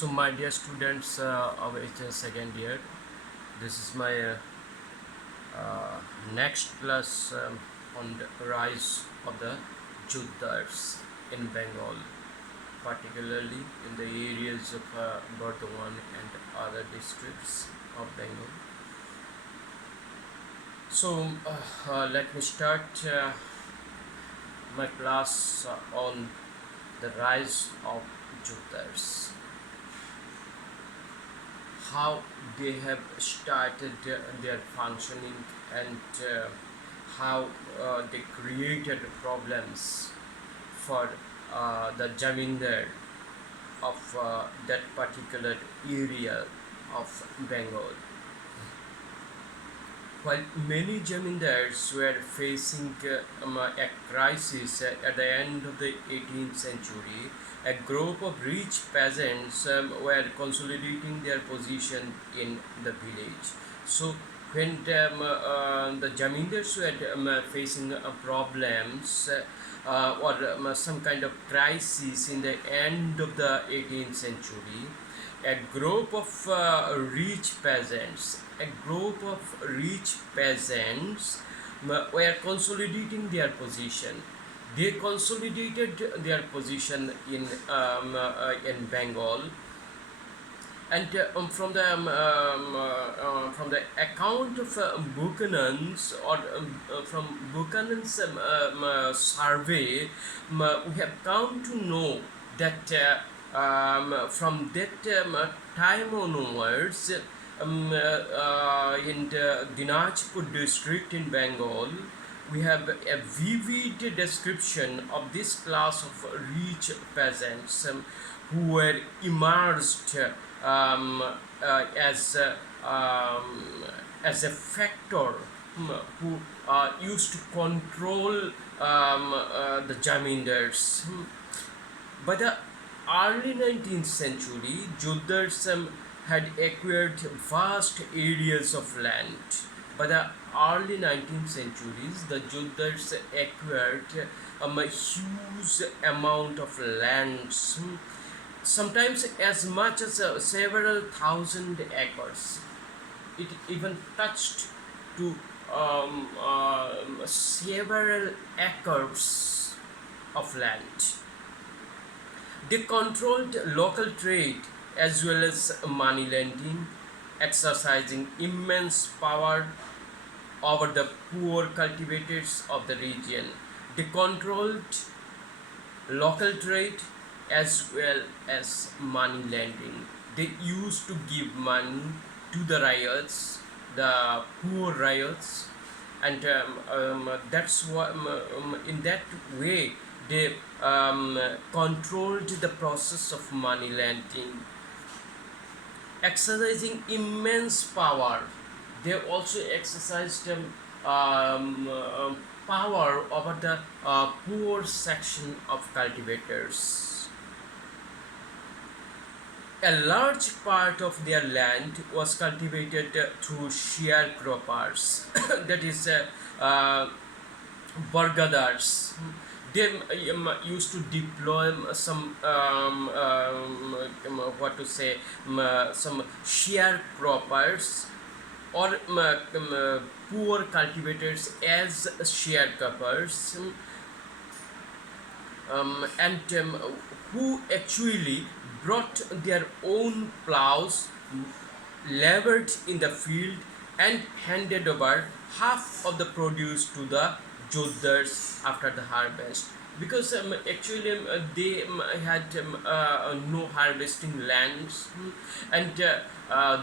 So my dear students of HS second year, this is my next class on the rise of the jotedars in Bengal, particularly in the areas of Burdwan and other districts of Bengal. So let me start my class on the rise of jotedars. How they have started their functioning and how they created problems for the jamindar of that particular area of Bengal. While many jamindars were facing a crisis at the end of the 18th century, a group of rich peasants were consolidating their position in the village. So, when the jamindars were facing problems or some kind of crisis in the end of the 18th century, a group of rich peasants were consolidating their position. They consolidated their position in Bengal, and from the account of Buchanan's or from Buchanan's survey, we have come to know that from that time onwards, in the Dinajpur district in Bengal, we have a vivid description of this class of rich peasants who were immersed as a factor who used to control the jamindars. By the early 19th century, jotedars had acquired vast areas of land. By the early 19th centuries, the jotedars acquired a huge amount of lands, sometimes as much as several thousand acres. It even touched to several acres of land. They controlled local trade as well as money lending, exercising immense power over the poor cultivators of the region. They controlled local trade as well as money lending. They used to give money to the riots, the poor riots, and that's what in that way they controlled the process of money lending, exercising immense power. They also exercised power over the poor section of cultivators. A large part of their land was cultivated through sharecroppers, that is, burgadars. They used to deploy some some sharecroppers or poor cultivators as sharecroppers, and who actually brought their own plows, labored in the field, and handed over half of the produce to the jotedars after the harvest, because actually they had no harvesting lands, and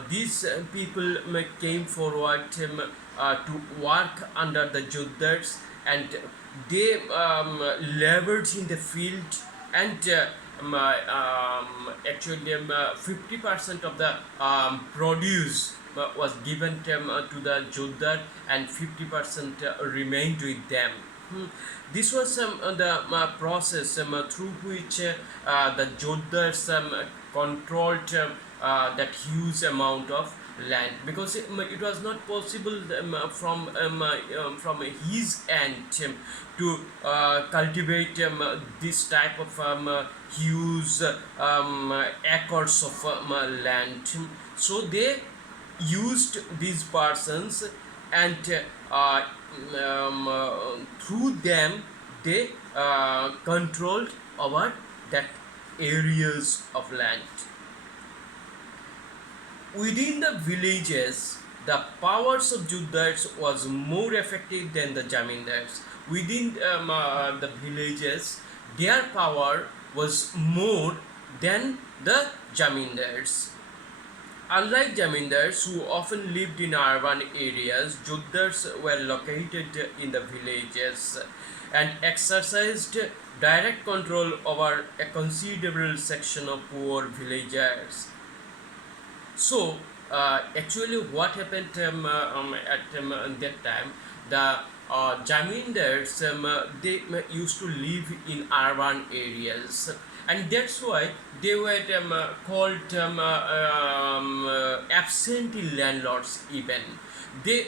these people came forward to work under the jotedars, and they labored in the field, and actually 50% of the produce was given to the jotedar, and 50% remained with them. This was the process through which the jotedars controlled that huge amount of land, because it was not possible from his end to cultivate this type of huge acres of land. So they used these persons, and uh, through them they controlled over that areas of land. Within the villages, the powers of jotedars was more effective than the jamindars. Within the villages, their power was more than the jamindars. Unlike jamindars, who often lived in urban areas, jotedars were located in the villages and exercised direct control over a considerable section of poor villagers. So, actually, what happened at that time, the jamindars they used to live in urban areas, and that's why they were called absentee landlords. Even they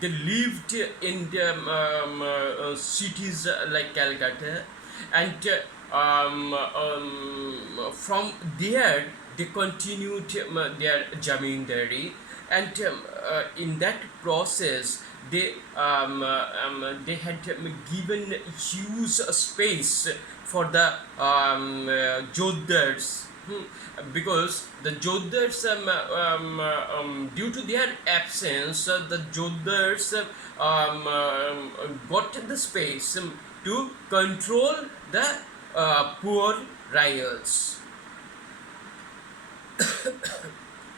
they lived in the cities like Calcutta, and from there they continued their jamindari, and in that process they had given huge space for the jotedars. Because the jotedars due to their absence, the jotedars got the space to control the poor riots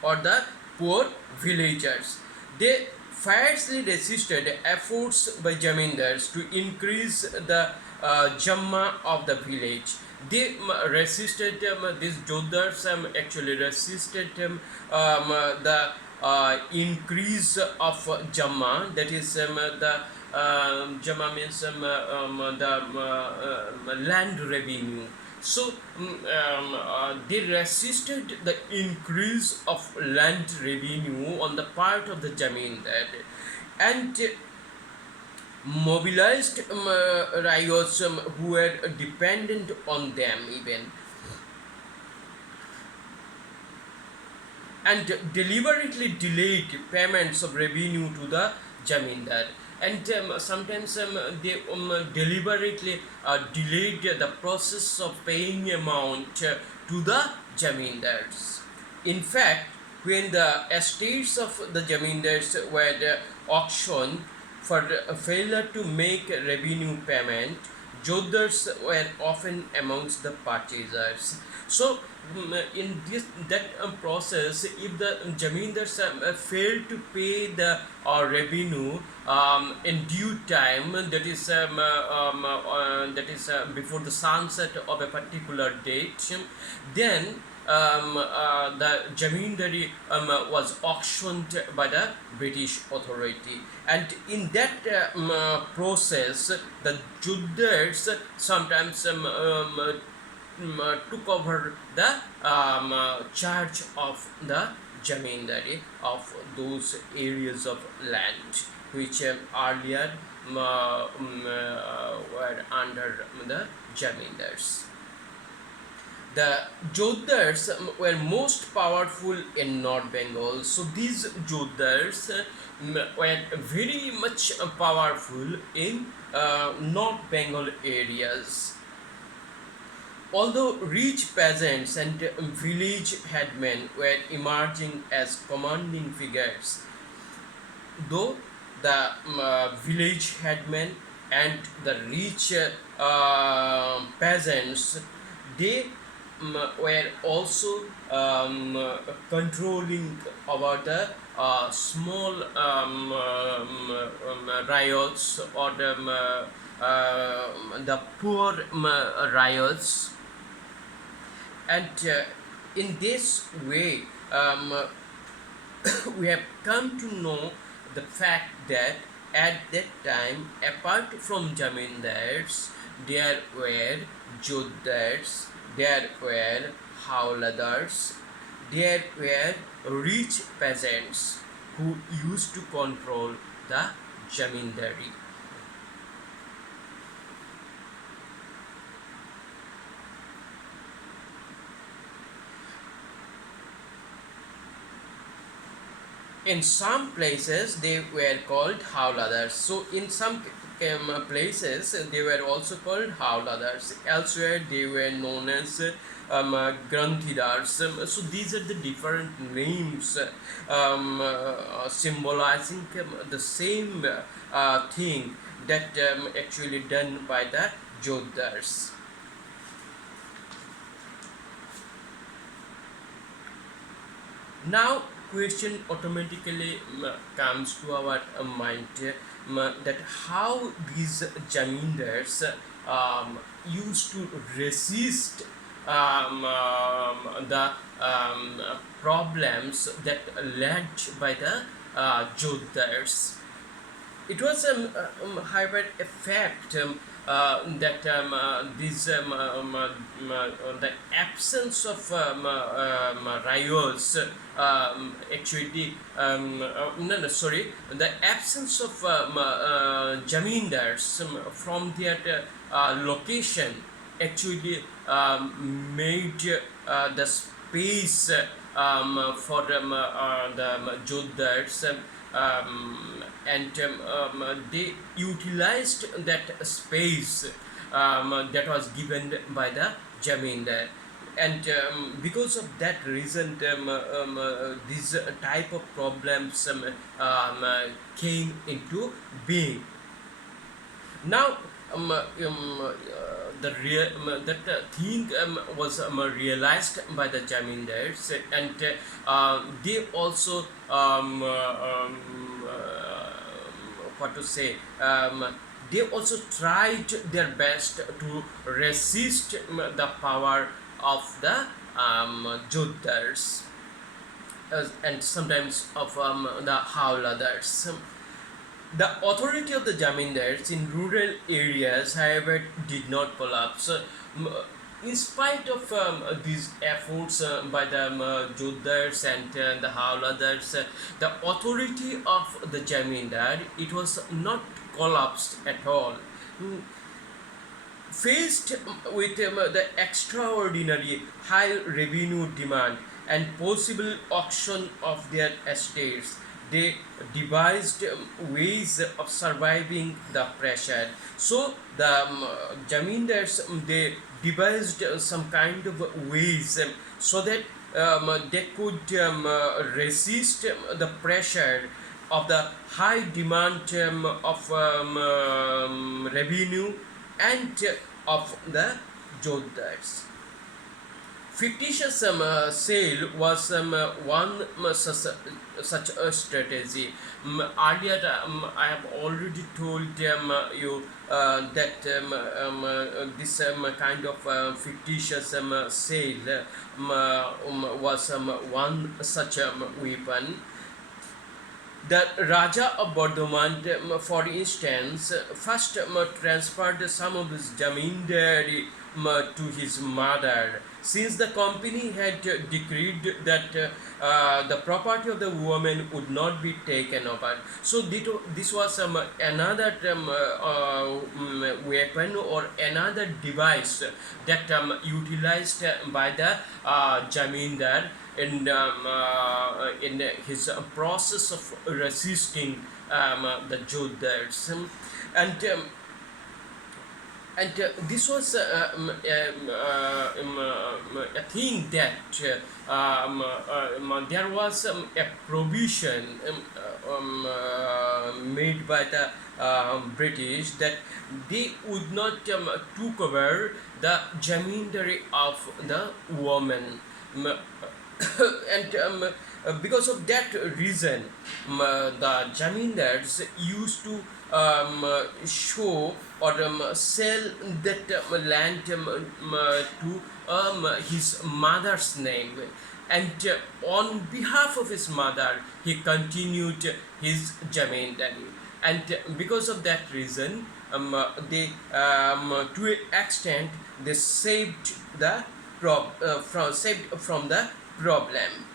or the poor villagers. They fiercely resisted efforts by jamindars to increase the jamma of the village. They resisted, these jotedars actually resisted the increase of jamma, that is the jamma means the land revenue. So they resisted the increase of land revenue on the part of the jamindar, and mobilized riots who were dependent on them even, and deliberately delayed payments of revenue to the jamindar. And sometimes they deliberately delayed the process of paying amount to the jamindars. In fact, when the estates of the jamindars were auctioned for failure to make revenue payment, jotedars were often amongst the purchasers. So in that process, if the jamindars failed to pay the revenue in due time, that is before the sunset of a particular date, then the jamindari was auctioned by the British authority, and in that process, the jotedars sometimes took over the charge of the jamindari of those areas of land which earlier were under the jamindars. The jotedars were most powerful in North Bengal. So these jotedars were very much powerful in North Bengal areas. Although rich peasants and village headmen were emerging as commanding figures, though the village headmen and the rich peasants, they were also controlling over the small riots or the poor riots, and in this way we have come to know the fact that at that time, apart from jamindars, there were jotedars, there were howladars, there were rich peasants who used to control the zamindari. In some places they were called Howladars. So in some places they were also called Howladars. Elsewhere they were known as Grantidars. So these are the different names symbolizing the same thing that actually done by the jotedars. Now question automatically comes to our mind, that how these zamindars used to resist the problems that led by the jotedars. It was however a fact that this the absence of riots actually no sorry the absence of zamindars from their location actually made the space for the jotedars, and they utilized that space that was given by the zamindar, and because of that reason this type of problems came into being. Now that thing was realized by the zamindars, and they also what to say they also tried their best to resist the power of the jotedars, and sometimes of the howladars. The authority of the zamindars in rural areas, however, did not collapse. In spite of these efforts by the jotedars and the howladars, the authority of the zamindar, it was not collapsed at all. Faced with the extraordinary high revenue demand and possible auction of their estates, they devised ways of surviving the pressure. So the zamindars, they devised some kind of ways so that they could resist the pressure of the high demand of revenue and of the jotedars. Fictitious sale was one such a strategy. Earlier, I have already told you that this kind of fictitious sale was one such weapon. The Raja of Bardhaman, for instance, first transferred some of his zamindari to his mother, since the company had decreed that the property of the woman would not be taken over. So this was another weapon or another device that utilized by the zamindar in his process of resisting the jotedars, and this was a thing that there was a provision made by the British that they would not took over the zamindari of the woman. And because of that reason, the zamindars used to show or sell that land to his mother's name, and on behalf of his mother he continued his zamindari, and because of that reason they to an extent they saved the saved from the problem,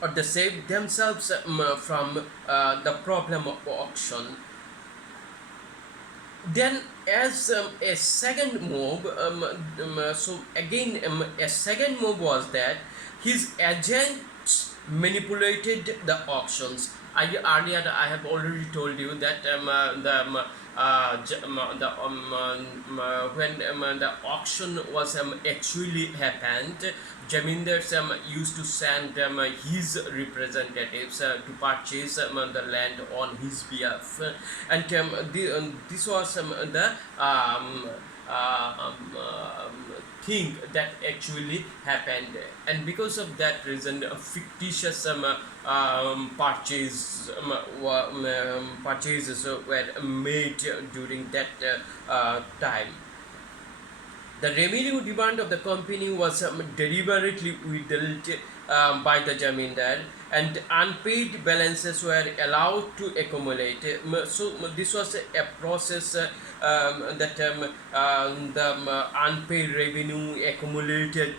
or they saved themselves from the problem of auction. Then, as a second move, so again, a second move was that his agents manipulated the auctions. Earlier, I have already told you that when the auction was actually happened, Jamindars used to send his representatives to purchase the land on his behalf, and this was the thing that actually happened, and because of that reason, a fictitious purchases were made during that time. The revenue demand of the company was deliberately withheld by the Jamindar, and unpaid balances were allowed to accumulate. So this was a process that the unpaid revenue accumulated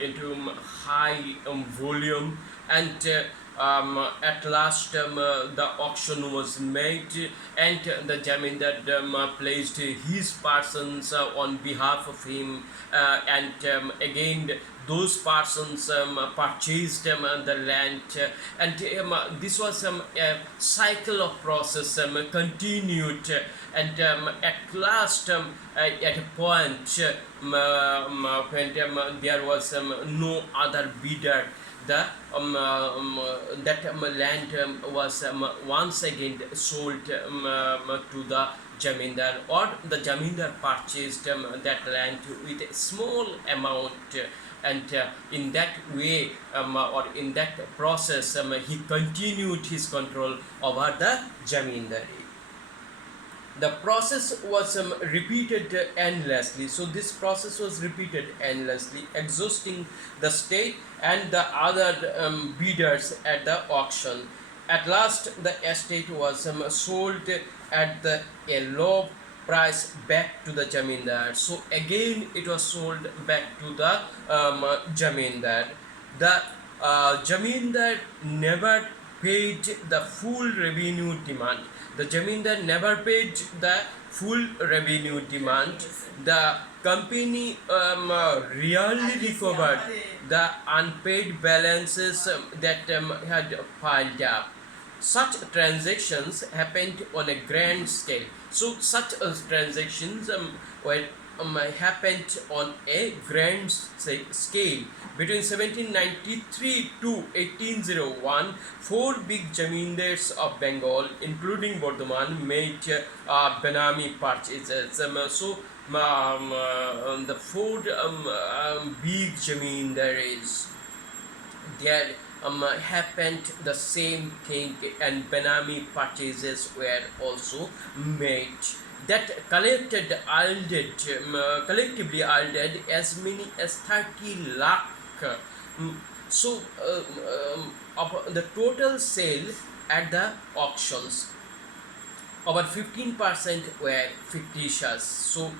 into high volume, and at last the auction was made, and the Jamindar placed his persons on behalf of him, and again those persons purchased the land, and this was a cycle of process continued, and at last at a point when there was no other bidder, the that land was once again sold to the Jamindar, or the Jamindar purchased that land with a small amount, and in that way, or in that process, he continued his control over the Jamindari. The process was repeated endlessly. So this process was repeated endlessly, exhausting the state and the other bidders at the auction. At last, the estate was sold at a low price back to the Jamindar. So again, it was sold back to the Jamindar. The Jamindar never paid the full revenue demand. The Jamindar never paid the full revenue demand. The company really recovered the unpaid balances that had piled up. Such transactions happened on a grand scale. So such transactions were happened on a grand scale. Between 1793 to 1801, four big Jamindars of Bengal, including Bardhaman, made Benami purchases. The four big Jamindars, there happened the same thing, and Benami purchases were also made that collectively yielded as many as 30 lakh. So of the total sale at the auctions, over 15% were fictitious. So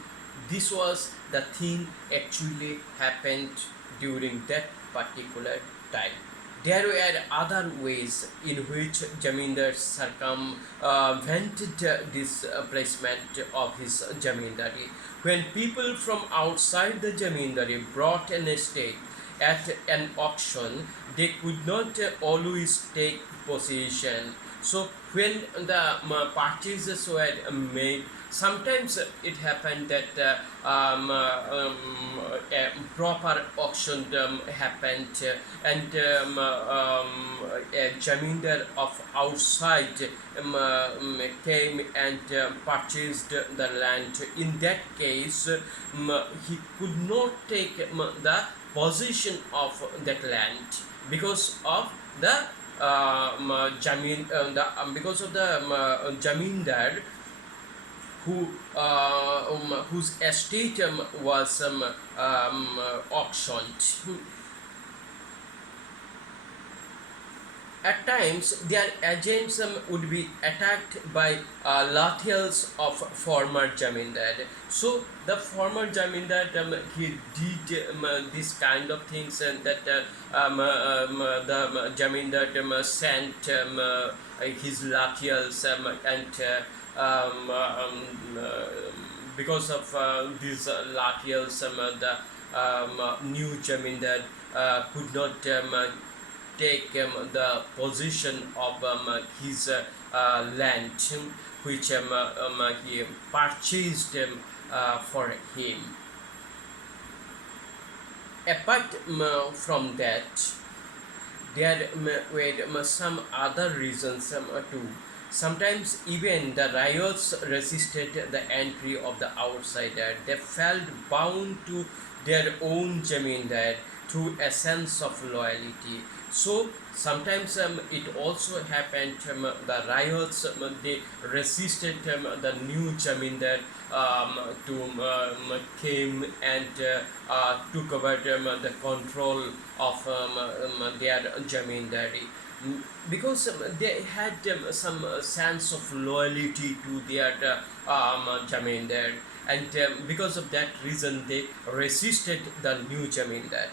this was the thing actually happened during that particular time. There were other ways in which Jamindar circumvented this placement of his Jamindari. When people from outside the Jamindari brought an estate at an auction, they could not always take possession. So when the purchases were made, sometimes it happened that a proper auction happened, and a Jamindar of outside came and purchased the land. In that case, he could not take the possession of that land because of the because of the Jamindar whose estate was auctioned. At times, their agents would be attacked by Lathials of former Jamindar. So the former Jamindar, he did this kind of things, and that the Jamindar sent his Lathials and because of these Lathials, the new Jamindar could not take the possession of his land, which he purchased for him. Apart from that, there were some other reasons too. Sometimes even the riots resisted the entry of the outsider. They felt bound to their own jamindar through a sense of loyalty. So sometimes it also happened the riots they resisted the new jamindar to came and took over the control of their jamindari, because they had some sense of loyalty to their jamindar, and because of that reason they resisted the new jamindar.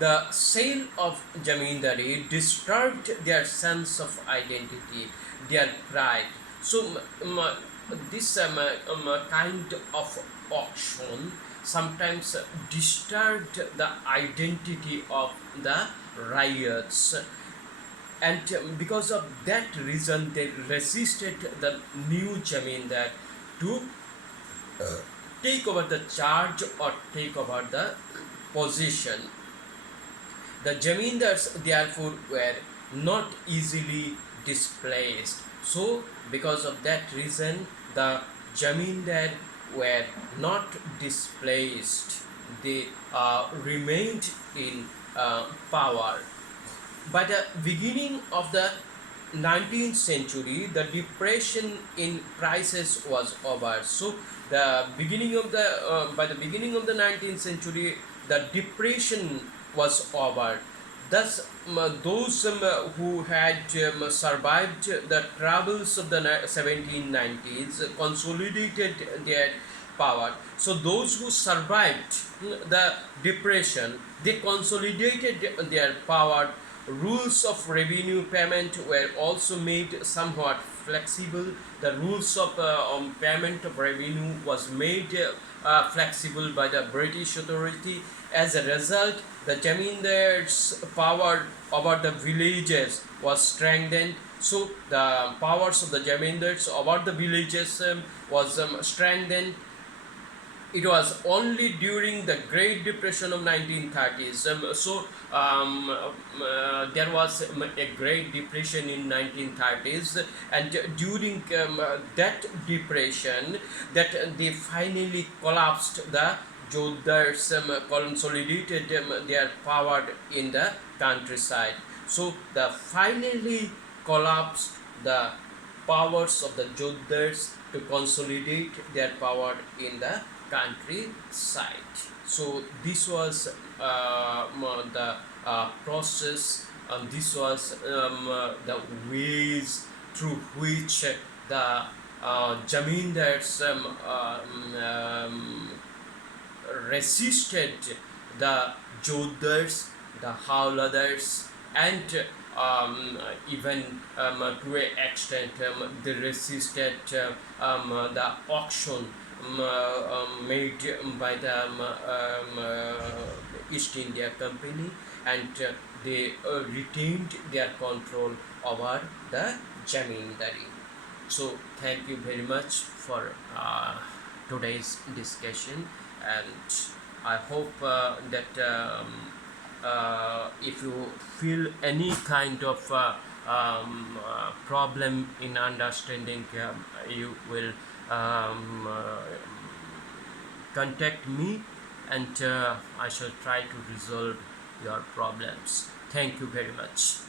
The sale of jamindari disturbed their sense of identity, their pride. So this kind of auction sometimes disturbed the identity of the riots, and because of that reason they resisted the new jamindar to take over the charge or take over the position. The jamindars therefore were not easily displaced. So because of that reason the jamindar were not displaced. They remained in power. By the beginning of the 19th century, the depression in prices was over. So the beginning of the by the beginning of the 19th century, the depression was over. Thus, those who had survived the troubles of the 1790s consolidated their power. So those who survived the depression, they consolidated their power. Rules of revenue payment were also made somewhat flexible. The rules of payment of revenue was made flexible by the British authority. As a result, the Jamindar's power over the villages was strengthened. So the powers of the Jamindars over the villages was strengthened. It was only during the Great Depression of 1930s. There was a Great Depression in 1930s, and during that depression, that they finally collapsed the jotedars, consolidated their power in the countryside. So the finally collapsed the powers of the jotedars to consolidate their power in the countryside. So this was the process, and this was the ways through which the jamindars resisted the jotedars, the howladars, and even to an extent they resisted the auction made by the East India Company, and they retained their control over the jamindari. So thank you very much for today's discussion, and I hope that if you feel any kind of problem in understanding, you will contact me, and I shall try to resolve your problems. Thank you very much.